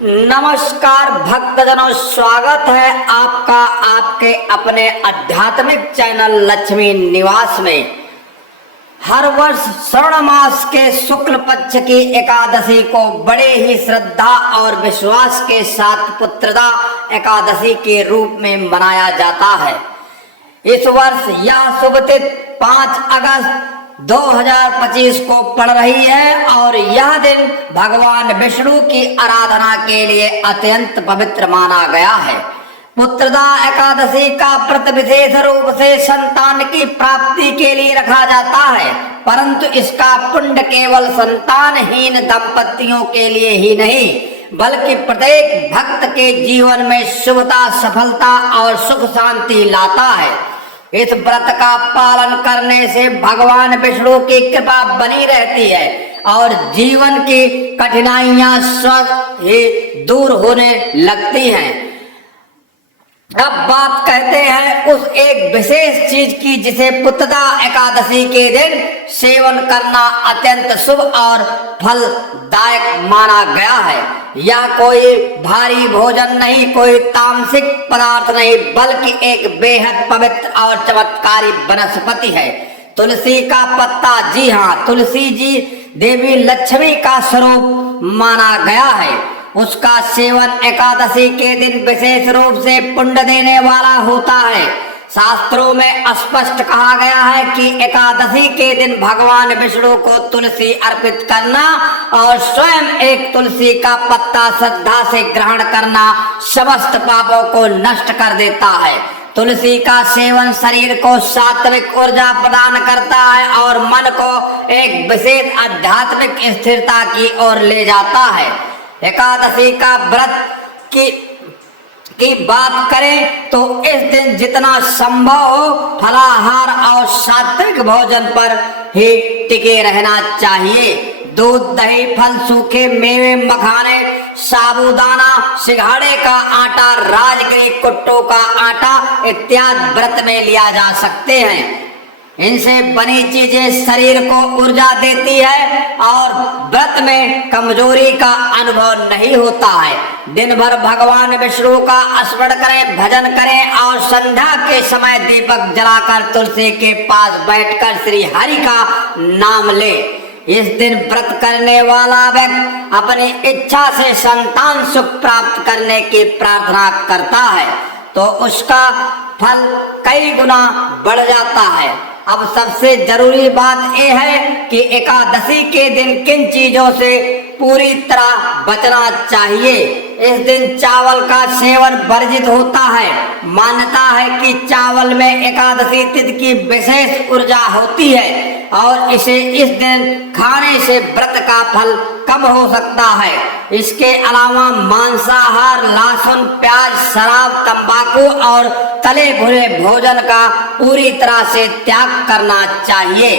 नमस्कार भक्तजनों, स्वागत है आपका आपके अपने आध्यात्मिक चैनल लक्ष्मी निवास में। हर वर्ष श्रावण मास के शुक्ल पक्ष की एकादशी को बड़े ही श्रद्धा और विश्वास के साथ पुत्रदा एकादशी के रूप में मनाया जाता है। इस वर्ष यह शुभ तिथि 5 अगस्त 2025 को पड़ रही है और यह दिन भगवान विष्णु की आराधना के लिए अत्यंत पवित्र माना गया है। पुत्रदा एकादशी का व्रत विशेष रूप से संतान की प्राप्ति के लिए रखा जाता है, परंतु इसका पुण्य केवल संतानहीन दंपतियों के लिए ही नहीं बल्कि प्रत्येक भक्त के जीवन में शुभता, सफलता और सुख शांति लाता है। इस व्रत का पालन करने से भगवान विष्णु की कृपा बनी रहती है और जीवन की कठिनाइयां स्वतः ही दूर होने लगती हैं। अब बात कहते हैं उस एक विशेष चीज की जिसे पुत्रदा एकादशी के दिन सेवन करना अत्यंत शुभ और फलदायक माना गया है। यह कोई भारी भोजन नहीं, कोई तामसिक पदार्थ नहीं, बल्कि एक बेहद पवित्र और चमत्कारी वनस्पति है, तुलसी का पत्ता। जी हाँ, तुलसी जी देवी लक्ष्मी का स्वरूप माना गया है। उसका सेवन एकादशी के दिन विशेष रूप से पुण्य देने वाला होता है। शास्त्रों में स्पष्ट कहा गया है कि एकादशी के दिन भगवान विष्णु को तुलसी अर्पित करना और स्वयं एक तुलसी का पत्ता श्रद्धा से ग्रहण करना समस्त पापों को नष्ट कर देता है। तुलसी का सेवन शरीर को सात्विक ऊर्जा प्रदान करता है और मन को एक विशेष आध्यात्मिक स्थिरता की ओर ले जाता है। एकादशी का व्रत की बात करें तो इस दिन जितना संभव हो फलाहार और सात्विक भोजन पर ही टिके रहना चाहिए। दूध, दही, फल, सूखे मेवे, मखाने, साबूदाना, सिंघाड़े का आटा, राजगिरी, कुट्टू का आटा इत्यादि व्रत में लिया जा सकते हैं। इनसे बनी चीजें शरीर को ऊर्जा देती है और व्रत में कमजोरी का अनुभव नहीं होता है। दिन भर भगवान विष्णु का स्मरण करें, भजन करें और संध्या के समय दीपक जलाकर तुलसी के पास बैठकर श्री हरि का नाम ले। इस दिन व्रत करने वाला व्यक्ति अपनी इच्छा से संतान सुख प्राप्त करने की प्रार्थना करता है तो उसका फल कई गुना बढ़ जाता है। अब सबसे जरूरी बात यह है कि एकादशी के दिन किन चीजों से पूरी तरह बचना चाहिए। इस दिन चावल का सेवन वर्जित होता है। मान्यता है कि चावल में एकादशी तिथि की विशेष ऊर्जा होती है और इसे इस दिन खाने से व्रत का फल कम हो सकता है। इसके अलावा मांसाहार, लहसुन, प्याज, शराब, तंबाकू और तले भुने भोजन का पूरी तरह से त्याग करना चाहिए।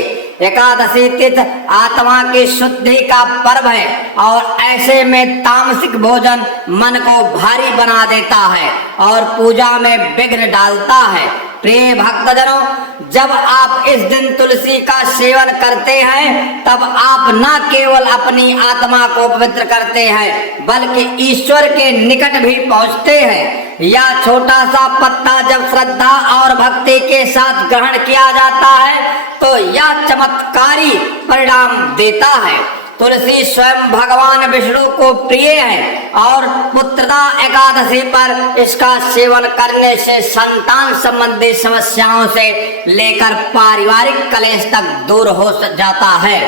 एकादशी तिथि आत्मा की शुद्धि का पर्व है और ऐसे में तामसिक भोजन मन को भारी बना देता है और पूजा में विघ्न डालता है। प्रिय भक्तजनों, जब आप इस दिन तुलसी का सेवन करते हैं तब आप न केवल अपनी आत्मा को पवित्र करते हैं बल्कि ईश्वर के निकट भी पहुंचते हैं। यह छोटा सा पत्ता जब श्रद्धा और भक्ति के साथ ग्रहण किया जाता है तो यह चमत्कारी परिणाम देता है। तुलसी स्वयं भगवान विष्णु को प्रिय है और पुत्रदा एकादशी पर इसका सेवन करने से संतान संबंधी समस्याओं से लेकर पारिवारिक कलेश तक दूर हो जाता है।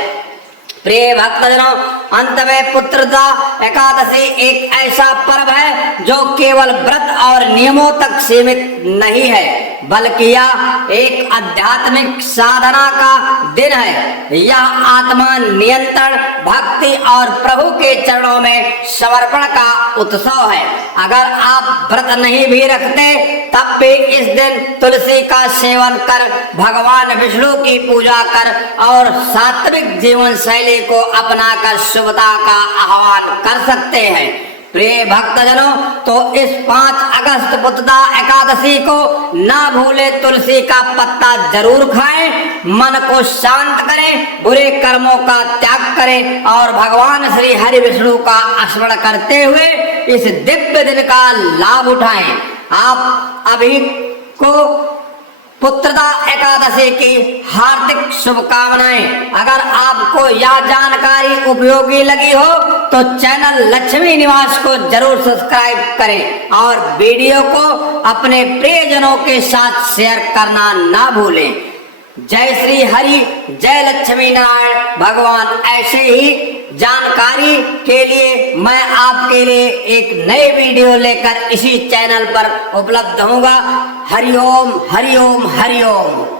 प्रिय भक्तजनों, अंत में पुत्रदा एकादशी एक ऐसा पर्व है जो केवल व्रत और नियमों तक सीमित नहीं है बल्कि यह एक आध्यात्मिक साधना का दिन है। यह आत्मा नियंत्रण, भक्ति और प्रभु के चरणों में समर्पण का उत्सव है। अगर आप व्रत नहीं भी रखते तब भी इस दिन तुलसी का सेवन कर भगवान विष्णु की पूजा कर और सात्विक जीवन शैली को अपनाकर शुभता का आह्वान कर सकते हैं। प्रिय भक्तजनों, तो इस 5 अगस्त पुत्रदा एकादशी को ना भूले तुलसी का पत्ता जरूर खाएं, मन को शांत करें, बुरे कर्मों का त्याग करें और भगवान श्री हरि विष्णु का स्मरण करते हुए इस दिव्य दिन का लाभ उठाएं। आप अभी को पुत्रदा एकादशी की हार्दिक शुभकामनाएं। अगर आपको यह जानकारी उपयोगी लगी हो तो चैनल लक्ष्मी निवास को जरूर सब्सक्राइब करें और वीडियो को अपने प्रियजनों के साथ शेयर करना ना भूलें। जय श्री हरि, जय लक्ष्मी नारायण भगवान। ऐसे ही जानकारी के लिए मैं आपके लिए एक नए वीडियो लेकर इसी चैनल पर उपलब्ध होऊंगा। हरिओम हरिओम हरिओम।